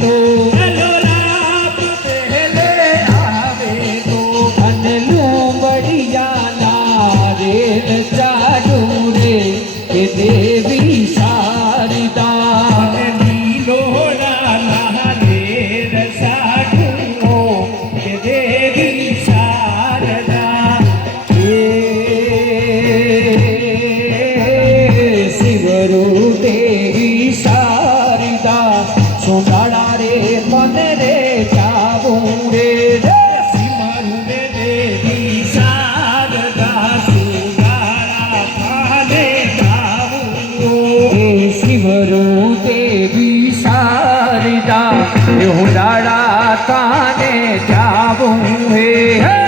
तो लाभ पहले आवे तो अनलू बढ़िया नारेल चाडू रे के देवी शारदा नीलो नारेल चाडू के देवी शारदा देवी शारदा सुनाड़ा रे मन रे जाऊं रे सिमरू रे देवी शारदा सुनाड़ा थाने जाऊं सिमरू देवी शारदा सुनाड़ा थाने जाऊं